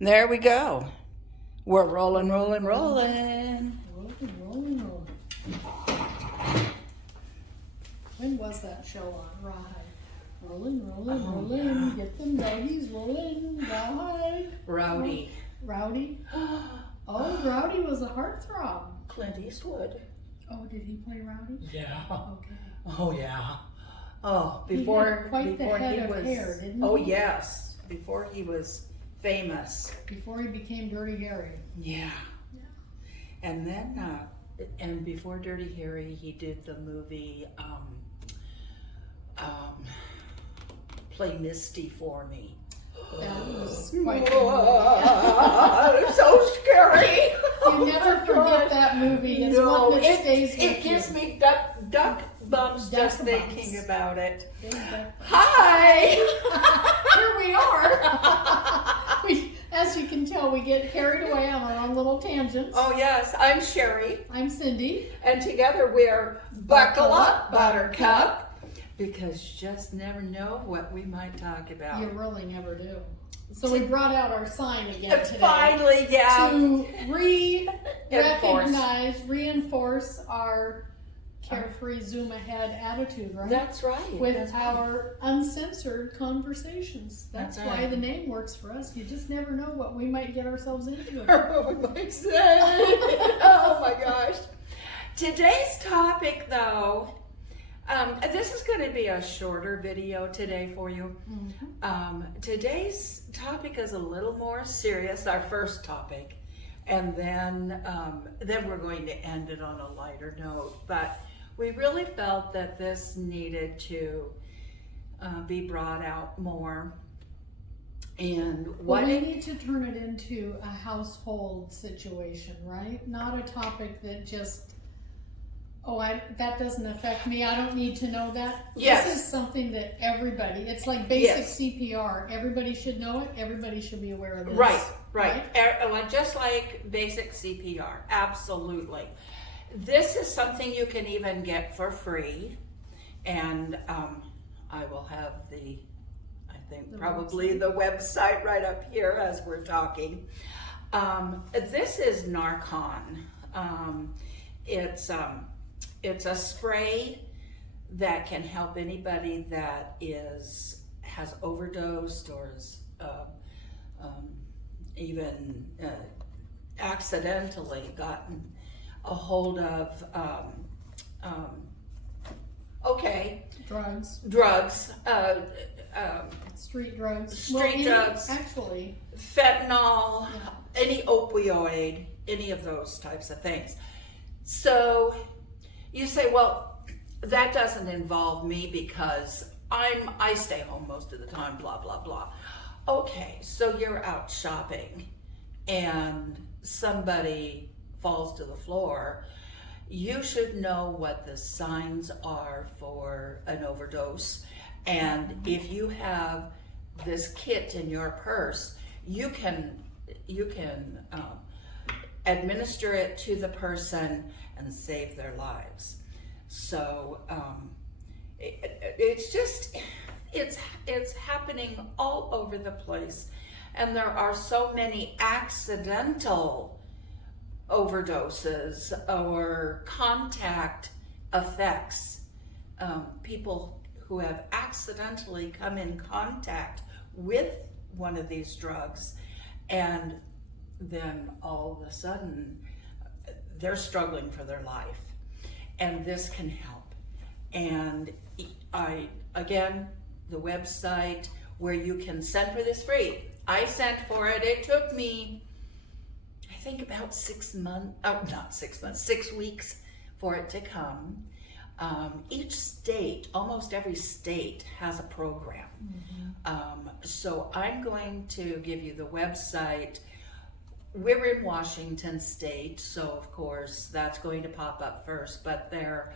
There we go. We're rolling. Rolling, rolling. When was that show on? Rawhide. Rolling. Yeah. Get them doggies rolling. Rawhide. Rowdy. Rowdy? Oh, Rowdy was a heartthrob. Clint Eastwood. Oh, did he play Rowdy? Yeah. Okay. Oh yeah. Oh, He before had quite the before head he of was. hair, didn't Oh he? yes. Before he was famous. Before he became Dirty Harry. Yeah. Yeah. And then, and before Dirty Harry, he did the movie, Play Misty for Me. That was quite It's so scary. You never forget that movie. It's No, one that stays with it gives you. me duck bumps Duck just bumps. thinking about it. Big duck. Hi. Here we are. As you can tell, we get carried away on our own little tangents. Oh yes, I'm Sherry, I'm Cindy. and together we're Buckle Up, Buttercup, because you just never know what we might talk about. You really never do. So we brought out our sign again today. Finally, yeah. To recognize, reinforce our carefree, zoom ahead attitude, right? That's right. With That's our uncensored conversations. That's That's why right. the name works for us. You just never know what we might get ourselves into. what we might say. Oh my gosh. Today's topic, though, this is going to be a shorter video today for you. Today's topic is a little more serious, our first topic, and then we're going to end it on a lighter note. But we really felt that this needed to be brought out more. And Well, we need to turn it into a household situation, right? Not a topic that just, that doesn't affect me. I don't need to know that. Yes. This is something that everybody, it's like basic Yes. CPR. Everybody should know it. Everybody should be aware of this. Right. Just like basic CPR, absolutely. This is something you can even get for free, and I will have the probably the website right up here as we're talking. This is Narcan. It's a spray that can help anybody that has overdosed or is even accidentally gotten a hold of drugs, Street drugs. Street drugs. Actually. fentanyl, Yeah. any opioid, any of those types of things. So you say, well, that doesn't involve me because I stay home most of the time, blah, blah, blah. Okay, so you're out shopping and somebody falls to the floor. You should know what the signs are for an overdose. And if you have this kit in your purse, you can administer it to the person and save their lives. So it's happening all over the place, and there are so many accidental overdoses or contact effects. People who have accidentally come in contact with one of these drugs, and then all of a sudden they're struggling for their life, and this can help. And the website where you can send for this free. I sent for it. It took me, I think, about 6 weeks for it to come. Each state, almost every state, has a program. So I'm going to give you the website. We're in Washington State, so of course that's going to pop up first, but there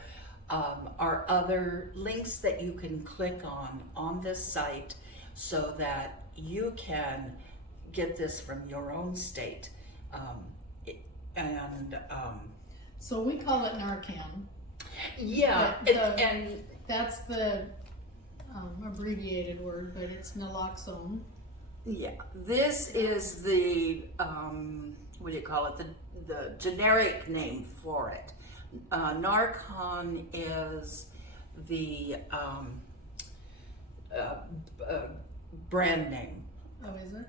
are other links that you can click on this site so that you can get this from your own state. So we call it Narcan. Yeah, That's the abbreviated word, but it's naloxone. Yeah, this is the, what do you call it, the generic name for it. Narcan is the brand name. Oh, is it?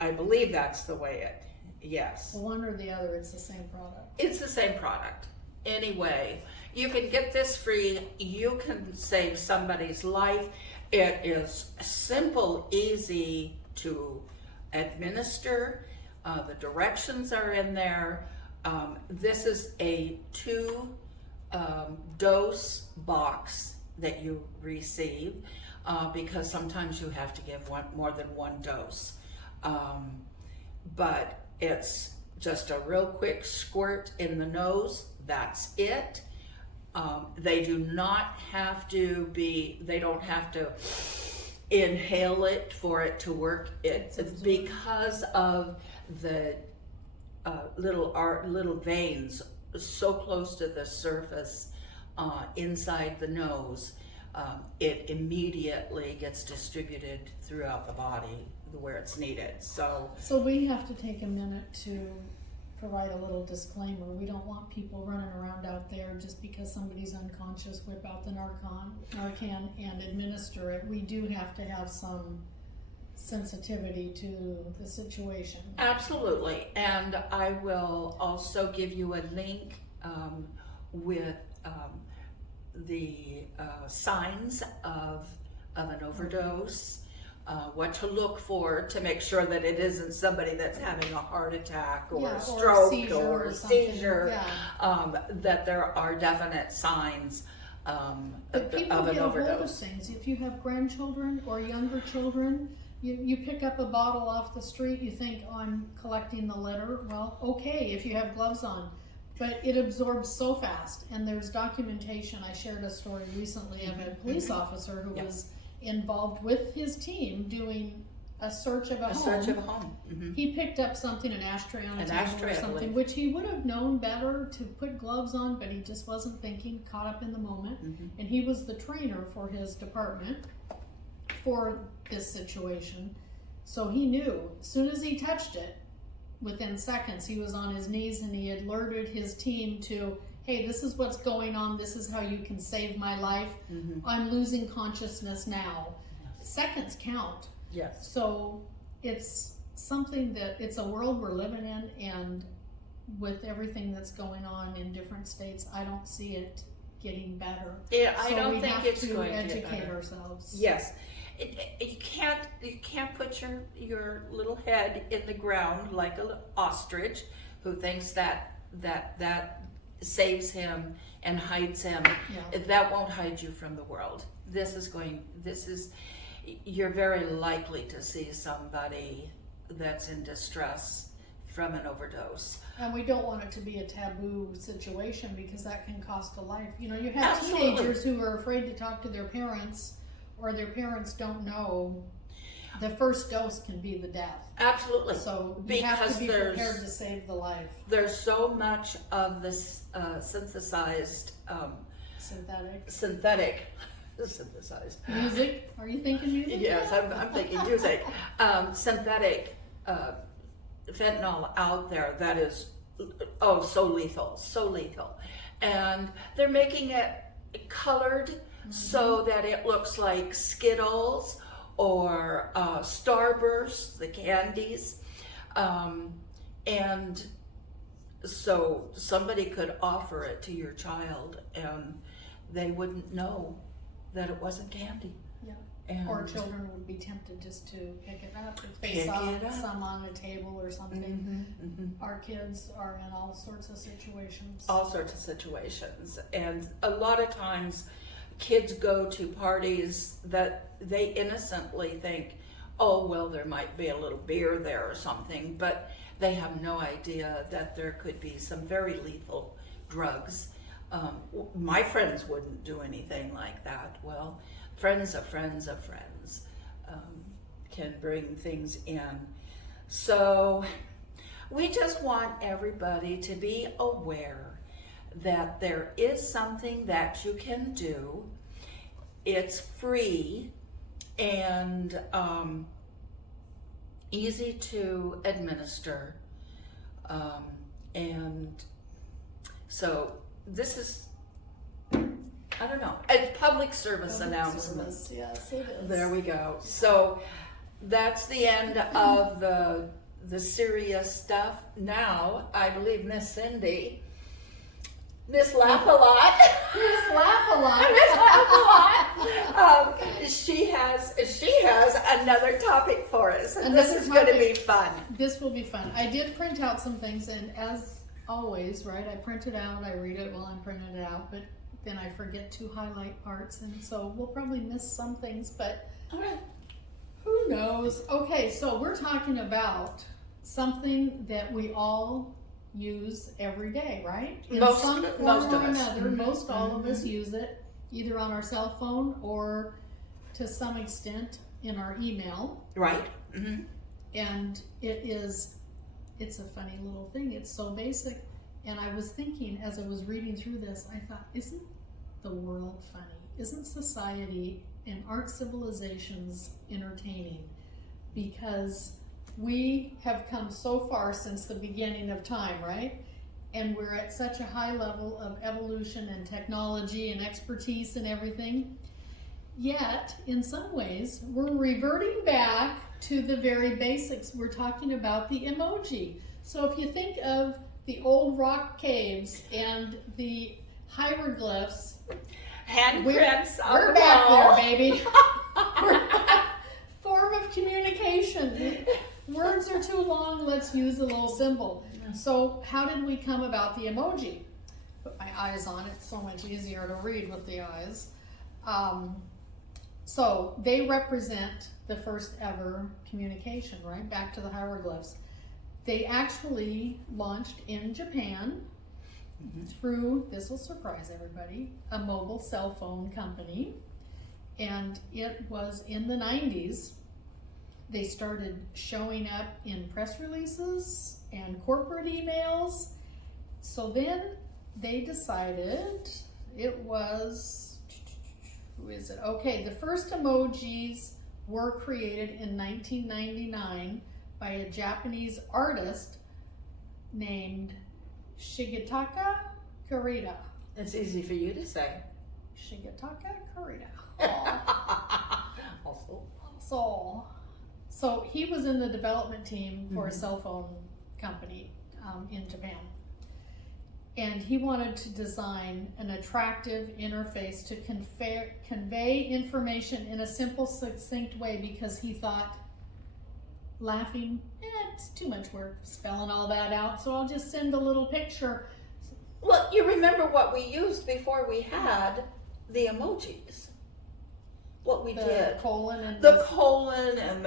I believe that's the way it, yes. One or the other, it's the same product. It's the same product. Anyway, you can get this free. You can save somebody's life. It is simple, easy to administer. The directions are in there. This is a 2-dose box that you receive because sometimes you have to give more than one dose. But it's just a real quick squirt in the nose. That's it. They do not have to they don't have to inhale it for it to work. It's because of the little veins so close to the surface inside the nose, it immediately gets distributed throughout the body where it's needed. So we have to take a minute to provide a little disclaimer. We don't want people running around out there just because somebody's unconscious, whip out the Narcan and administer it. We do have to have some sensitivity to the situation. Absolutely, and I will also give you a link with the signs of an overdose, what to look for to make sure that it isn't somebody that's having a heart attack or a stroke or a seizure, that there are definite signs but people of an get overdose. A hold of things. If you have grandchildren or younger children, you pick up a bottle off the street, you think, oh, I'm collecting the litter. Well, okay, if you have gloves on. But it absorbs so fast, and there's documentation. I shared a story recently of a police officer who was involved with his team doing a search of a home. Mm-hmm. He picked up something, an ashtray on a table ashtray, or something, which he would have known better to put gloves on, but he just wasn't thinking, caught up in the moment. Mm-hmm. And he was the trainer for his department for this situation. So he knew, as soon as he touched it, within seconds, he was on his knees and he alerted his team to, hey, this is what's going on. This is how you can save my life. Mm-hmm. I'm losing consciousness now. Seconds count. Yes. So it's something that, it's a world we're living in, and with everything that's going on in different states, I don't see it getting better. Yeah, I don't think it's going to educate get better. ourselves. Yes. You can't put your little head in the ground like an ostrich who thinks that saves him and hides him. Yeah. That won't hide you from the world. You're very likely to see somebody that's in distress from an overdose. And we don't want it to be a taboo situation because that can cost a life. You know, you have Absolutely. teenagers who are afraid to talk to their parents, or their parents don't know. The first dose can be the death. Absolutely. So you have to be prepared to save the life. There's so much of this synthesized synthetic Music? Are you thinking music? Yes, I'm thinking music. Synthetic fentanyl out there that is so lethal, and they're making it colored so that it looks like Skittles or Starburst, the candies, and so somebody could offer it to your child and they wouldn't know that it wasn't candy. Yeah. And or children would be tempted just to pick it up if they Pick saw it up. some on a table or something. Mm-hmm, mm-hmm. Our kids are in all sorts of situations. All sorts of situations, and a lot of times kids go to parties that they innocently think, oh well, there might be a little beer there or something, but they have no idea that there could be some very lethal drugs. My friends wouldn't do anything like that. Well, friends of friends of friends can bring things in. So we just want everybody to be aware that there is something that you can do. It's free, and easy to administer, and so this is, I don't know, a public service announcement. Yes, it is. There we go. So that's the end of the serious stuff. Now, I believe Miss Cindy, Miss Laugh a Lot. Miss Laugh a Lot. Miss Laugh a Lot. She has another topic for us, and this is going to be fun. This will be fun. I did print out some things, and as always, right, I print it out, I read it while I'm printing it out, but then I forget to highlight parts, and so we'll probably miss some things, but who knows? Okay, so we're talking about something that we all use every day, right? In some form or another, most all of us use it, either on our cell phone or to some extent in our email. Right. And it's a funny little thing. It's so basic. And I was thinking as I was reading through this, I thought, isn't the world funny? Isn't society and aren't civilizations entertaining? Because we have come so far since the beginning of time, right? And we're at such a high level of evolution and technology and expertise and everything. Yet, in some ways, we're reverting back to the very basics. We're talking about the emoji. So if you think of the old rock caves and the hieroglyphs, Handprints on we're the back wall. there, baby. Form of communication. Words are too long, let's use a little symbol. So how did we come about the emoji? Put my eyes on it, so much easier to read with the eyes. So they represent the first ever communication, right? Back to the hieroglyphs. They actually launched in Japan through, this will surprise everybody, a mobile cell phone company. And it was in the 90s. They started showing up in press releases and corporate emails. So then they decided it was, who is it? Okay, the first emojis were created in 1999 by a Japanese artist named Shigetaka Kurita. It's easy for you to say. Shigetaka Kurita. Also. So he was in the development team for a cell phone company in Japan. And he wanted to design an attractive interface to convey information in a simple, succinct way, because he thought laughing, it's too much work spelling all that out, so I'll just send a little picture. Well, you remember what we used before we had the emojis. What we did. Colon and the colon and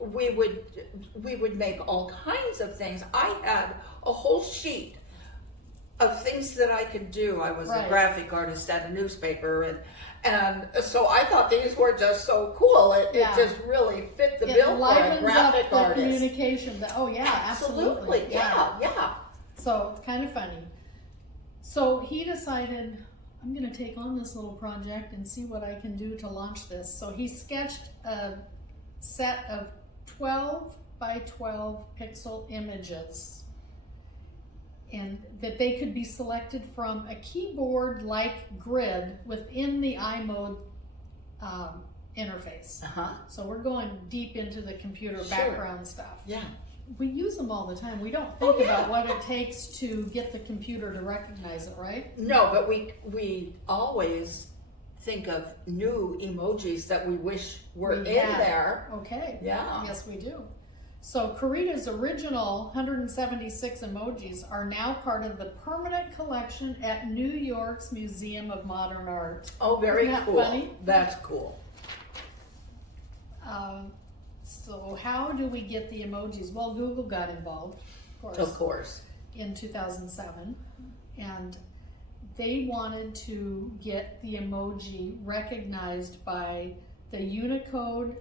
we would make all kinds of things. I had a whole sheet of things that I could do. I was a graphic artist at a newspaper, and so I thought these were just so cool. It just really fit the bill for a graphic up artist. The communication. Oh yeah, absolutely. Yeah. So it's kind of funny. So he decided, I'm going to take on this little project and see what I can do to launch this. So he sketched a set of 12 by 12 pixel images, and that they could be selected from a keyboard-like grid within the iMode interface. So we're going deep into the computer background stuff. Yeah. We use them all the time. We don't think about what it takes to get the computer to recognize it, right? No, but we always think of new emojis that we wish were in there. Okay. Yeah. Yes, we do. So Kurita's original 176 emojis are now part of the permanent collection at New York's Museum of Modern Art. Oh, very Isn't that cool. funny? That's cool. So how do we get the emojis? Well, Google got involved, Of course. in 2007, and they wanted to get the emoji recognized by the Unicode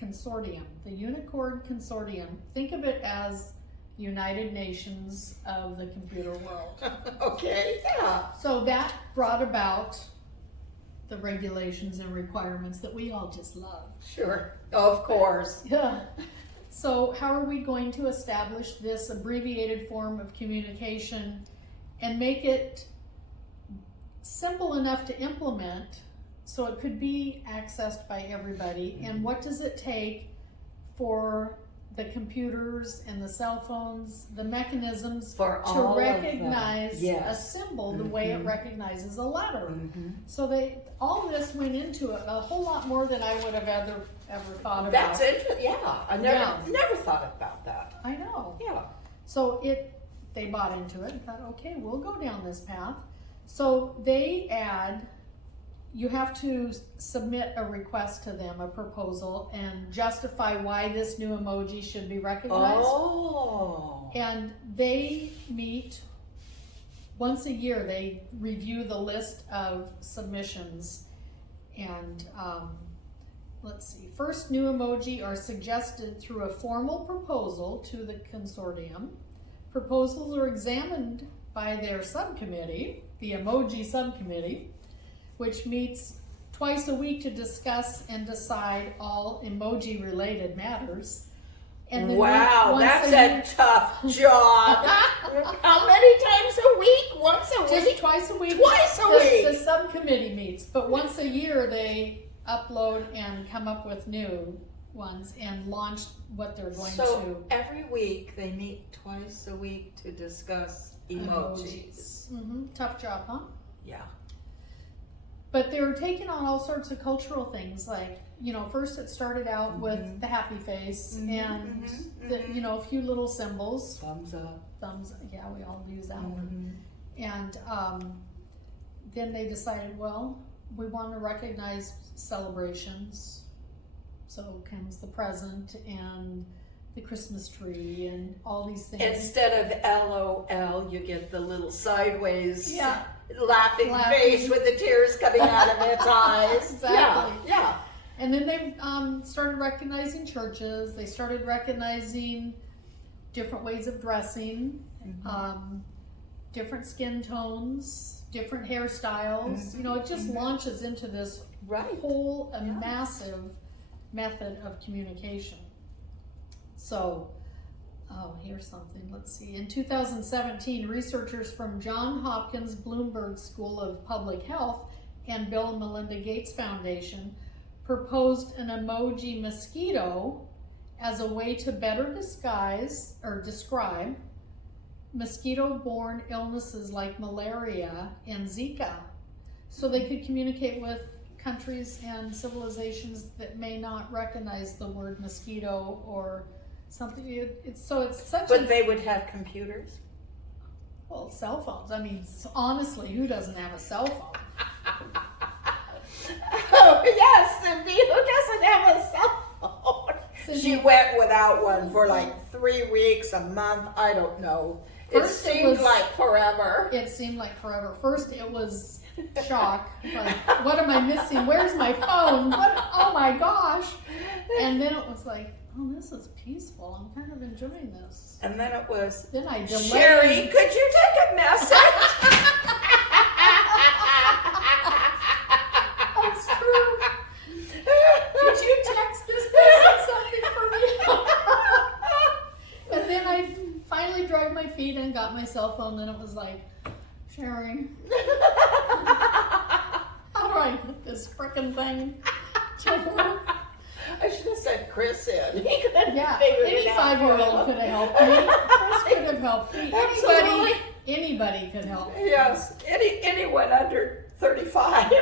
Consortium. The Unicode Consortium, think of it as United Nations of the computer world. Okay, yeah. So that brought about the regulations and requirements that we all just love. Sure, of course. Yeah. So how are we going to establish this abbreviated form of communication and make it simple enough to implement so it could be accessed by everybody? And what does it take for the computers and the cell phones, the mechanisms For to all of them. recognize Yes. a symbol the way it recognizes a letter? So all this went into it, a whole lot more than I would have ever thought about. That's interesting. Yeah, I never thought about that. I know. Yeah. So they bought into it and thought, okay, we'll go down this path. So they add, you have to submit a request to them, a proposal, and justify why this new emoji should be recognized. Oh. And they meet once a year. They review the list of submissions. And let's see, first new emoji are suggested through a formal proposal to the consortium. Proposals are examined by their subcommittee, the emoji subcommittee, which meets twice a week to discuss and decide all emoji related matters. And then Wow, once that's year- a tough job. How many times a week? Once a just week? twice a week. Twice a the, week. The subcommittee meets, but once a year they upload and come up with new ones and launch what they're going So every week they meet twice a week to discuss to. emojis. Tough job, huh? Yeah. But they were taking on all sorts of cultural things, like, first it started out with the happy face and a few little symbols. Thumbs up. Thumbs, yeah, we all use that one. And then they decided, well, we want to recognize celebrations. So comes the present and the Christmas tree and all these things. Instead of LOL, you get the little sideways Yeah. laughing face with the tears coming out of its eyes. Exactly. Yeah. And then they started recognizing churches. They started recognizing different ways of dressing, different skin tones, different hairstyles. It just launches into this whole massive method of communication. So, here's something. Let's see. In 2017, researchers from Johns Hopkins Bloomberg School of Public Health and Bill and Melinda Gates Foundation proposed an emoji mosquito as a way to better disguise or describe mosquito-borne illnesses like malaria and Zika. So they could communicate with countries and civilizations that may not recognize the word mosquito or something. It's such But they would have computers? well, cell phones. I mean, honestly, who doesn't have a cell phone? Oh, yes, Cindy, who doesn't have a cell phone? Cindy. She went without one for like 3 weeks, a month, I don't know. First it seemed was- like forever. It seemed like forever. First, it was shock. Like, what am I missing? Where's my phone? Oh my gosh. And then it was like, oh, this is peaceful. I'm kind of enjoying this. And then it was, Then I delayed. Sherry, could you take a message? That's true. Could you text this person something for me? And then I finally dragged my feet and got my cell phone. Then it was like, Sherry, how do I put this frickin' thing to work? I should have sent Chris in. He could have Yeah, figured any it out. 5-year-old could have helped me. Chris could have helped me. Absolutely. Anybody could help me. Yes, anyone under 35.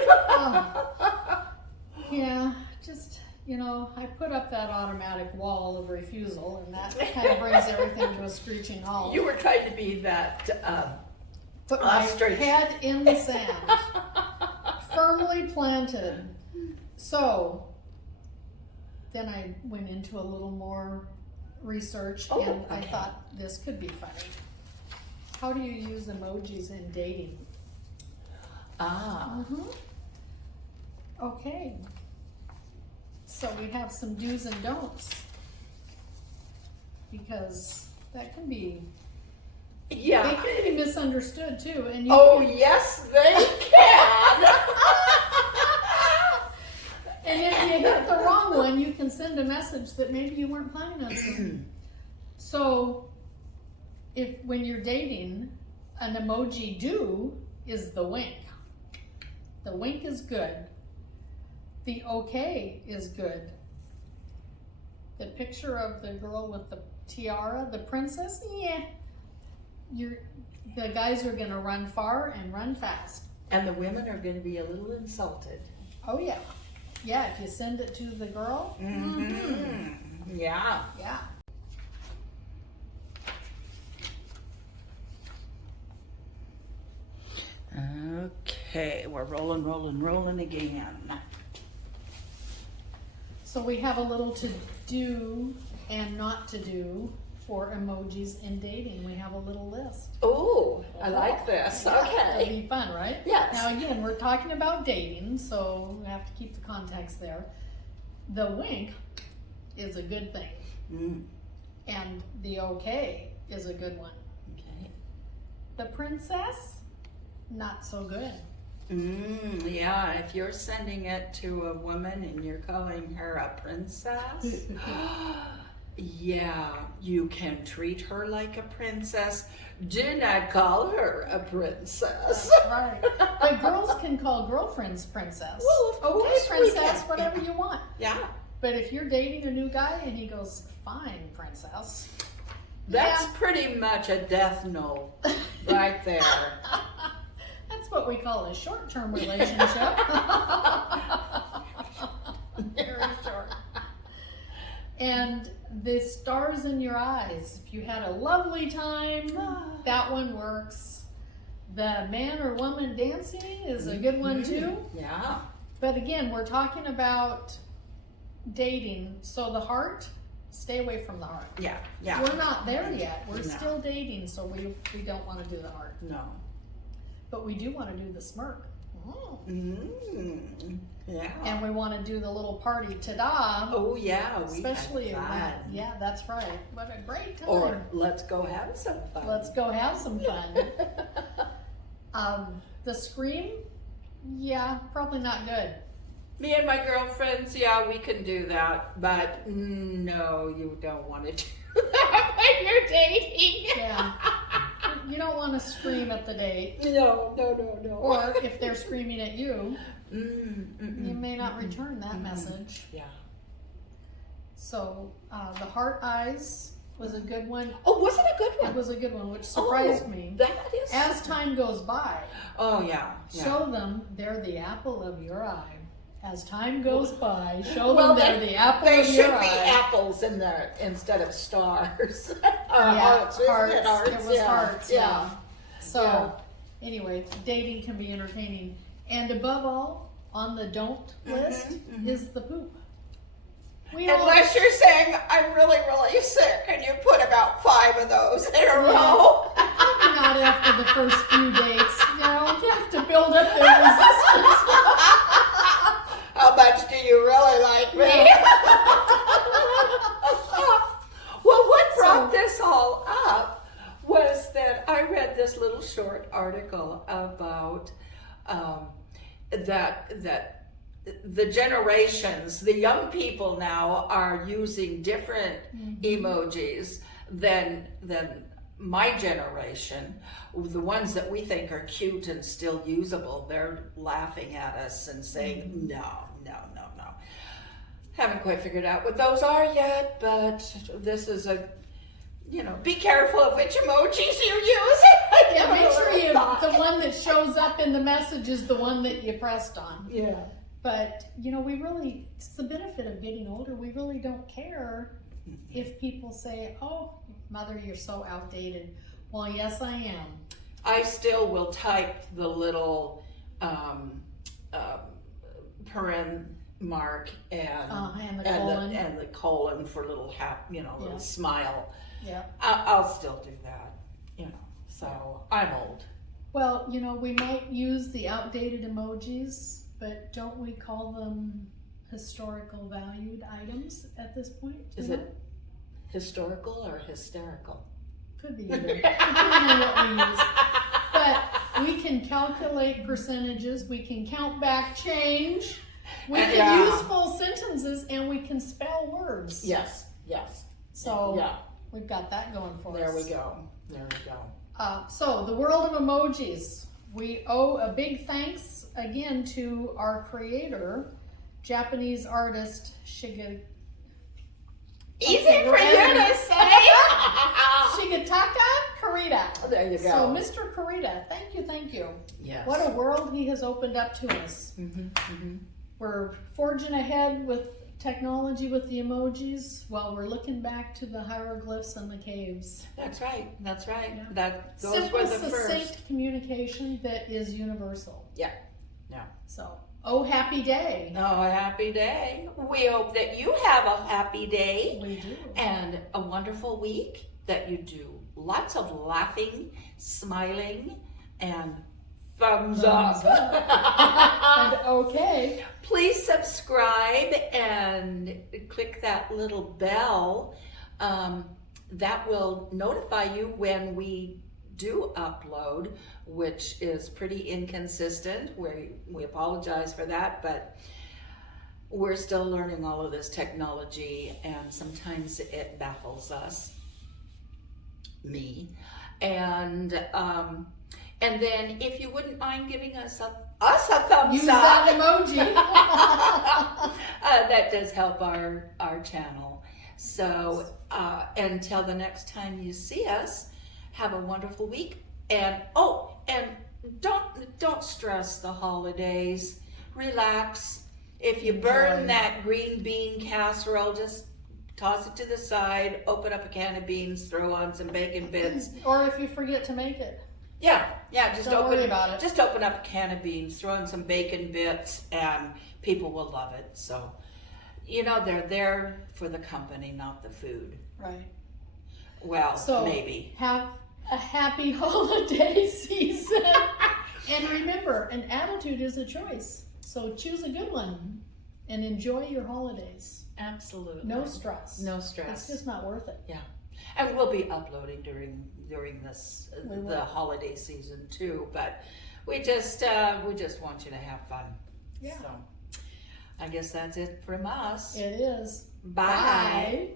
Yeah, just, I put up that automatic wall of refusal, and that kind of brings everything to a screeching halt. You were trying to be that Put my ostrich. head in the sand, firmly planted. So, then I went into a little more research, and I thought this could be funny. How do you use emojis in dating? Okay. So we have some do's and don'ts, because that can be, they Yeah. can be misunderstood too. And Oh, yes, they can. And if you hit the wrong one, you can send a message that maybe you weren't planning on sending. So, when you're dating, an emoji do is the wink. The wink is good. The okay is good. The picture of the girl with the tiara, the princess, yeah. The guys are gonna run far and run fast. And the women are going to be a little insulted. Oh yeah. Yeah, if you send it to the girl. Yeah. Yeah. Okay, we're rolling again. So we have a little to do and not to do for emojis in dating. We have a little list. Oh, I like this. It'll Okay. be fun, right? Yes. Now again, we're talking about dating, so we have to keep the context there. The wink is a good thing. And the okay is a good one. Okay. The princess, not so good. Yeah, if you're sending it to a woman and you're calling her a princess, yeah, you can treat her like a princess. Do not call her a princess. That's right. But girls can call girlfriends princess. Well, of okay, course we princess, can. whatever you want. Yeah. But if you're dating a new guy and he goes, fine, princess. That's Yeah. pretty much a death knell right there. That's what we call a short-term relationship. Very short. And the stars in your eyes. If you had a lovely time, that one works. The man or woman dancing is a good one too. Yeah. But again, we're talking about dating. So the heart, stay away from the heart. Yeah. Yeah. We're not there yet. We're No. still dating, so we don't want to do the heart. No. But we do want to do the smirk. Yeah. And we want to do the little party ta-da. Oh yeah, we Especially had fun. yeah, that's right. What a great time. Or let's go have some fun. Let's go have some fun. The scream, yeah, probably not good. Me and my girlfriends, yeah, we can do that, but no, you don't want to do that when you're dating. Yeah. You don't want to scream at the date. No. Or if they're screaming at you, you may not Mm-mm. return that message. Yeah. So the heart eyes was a good one. Oh, was it a good It one? was a good one, which surprised Oh, me. That is. As time goes by, Oh yeah. show them they're the apple of your eye. As time goes by, show Well, them they're the apple They of should your be eye. apples in there instead of stars. Yeah, hearts, isn't hearts. it? Hearts, It was yeah. hearts, yeah. So, Yeah. anyway, dating can be entertaining. And above all, on the don't list is the poop. We all, Unless you're saying, I'm really, really sick, and you put about 5 of those in a row. probably not after the first few dates. You know, you have to build up their resistance. How much do you really like me? Well, what brought this all up was that I read this little short article about that the generations, the young people now are using different emojis than my generation. The ones that we think are cute and still usable, they're laughing at us and saying, no. Haven't quite figured out what those are yet, but this is be careful of which emojis you use. Yeah, make sure the one that shows up in the message is the one that you pressed on. Yeah. But, it's the benefit of getting older. We really don't care if people say, oh, mother, you're so outdated. Well, yes, I am. I still will type the little paren mark and the colon for little little smile. Yeah. I'll still do that, so I'm old. Well, we might use the outdated emojis, but don't we call them historical valued items at this point? Is it historical or hysterical? Could be either, depending on what we use. But we can calculate percentages, we can count back change, We And can use full sentences and we can spell words. Yes. So Yeah. we've got that going for There us. we go. So the world of emojis. We owe a big thanks again to our creator, Japanese artist Shigetaka Easy for you to say. Kurita. There you go. So Mr. Kurita, thank you. Yes. What a world he has opened up to us. We're forging ahead with technology with the emojis while we're looking back to the hieroglyphs and the caves. That's right. Yeah. Those Simple, were the succinct first. communication that is universal. Yeah. So, oh, happy day. Oh, a happy day. We hope that you have a happy day We do. and a wonderful week, that you do lots of laughing, smiling, and thumbs up. And okay. Please subscribe and click that little bell. That will notify you when we do upload, which is pretty inconsistent. We apologize for that, but we're still learning all of this technology, and sometimes it baffles us, me. And then if you wouldn't mind giving us a thumbs Use up, that emoji. that does help our channel. So until the next time you see us, have a wonderful week. And don't stress the holidays. Relax. If you burn Enjoy. that green bean casserole, just toss it to the side, open up a can of beans, throw on some bacon bits. Or if you forget to make it. Yeah, just Don't worry about it. Just open up a can of beans, throw in some bacon bits, and people will love it. So, they're there for the company, not the food. Right. Well, So maybe. have a happy holiday season. And remember, an attitude is a choice. So choose a good one and enjoy your holidays. Absolutely. No stress. No stress. It's just not worth it. Yeah. And we'll be uploading during this We will. the holiday season too, but we just want you to have fun. Yeah. So I guess that's it from us. It is. Bye. Bye.